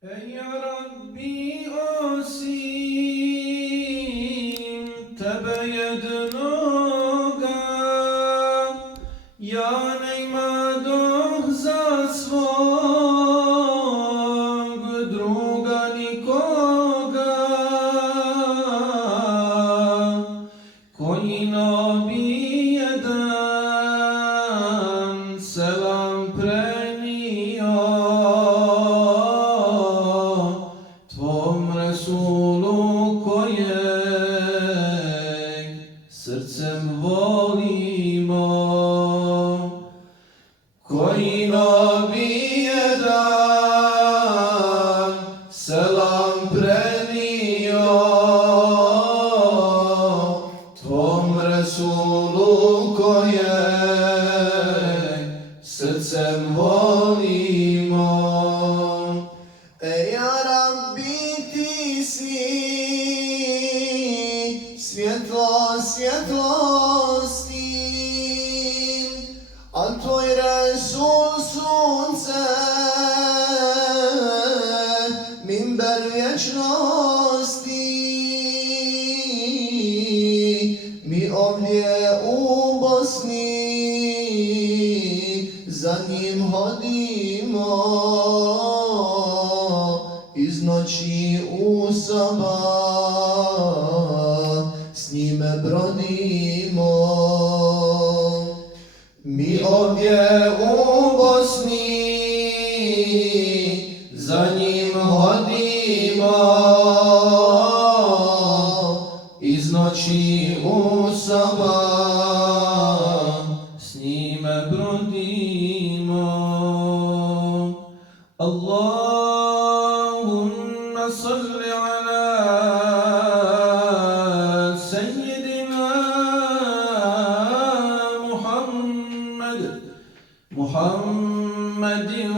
Ey ya Rabbi osim tebe jednoga, ja nema doh za svog druga nikoga, koji nobi jedan selam prenio Tvom Resulu kojeg srcem volimo, koji nobi jedan selam prenio Tvom Resulu kojeg srcem volimo. Ej ja Rabbi, ti si svjetlo svjetlosti, a tvoj Resul sunce, minber vječnosti. Mi ovdje u Bosni za njim hodimo, iz noći u sabah s njime brodimo. Mi ovdje u Bosni za njim hodimo, iz noći u sabah s njime brodimo. Allahumma salli ala seyyidina Muhammadin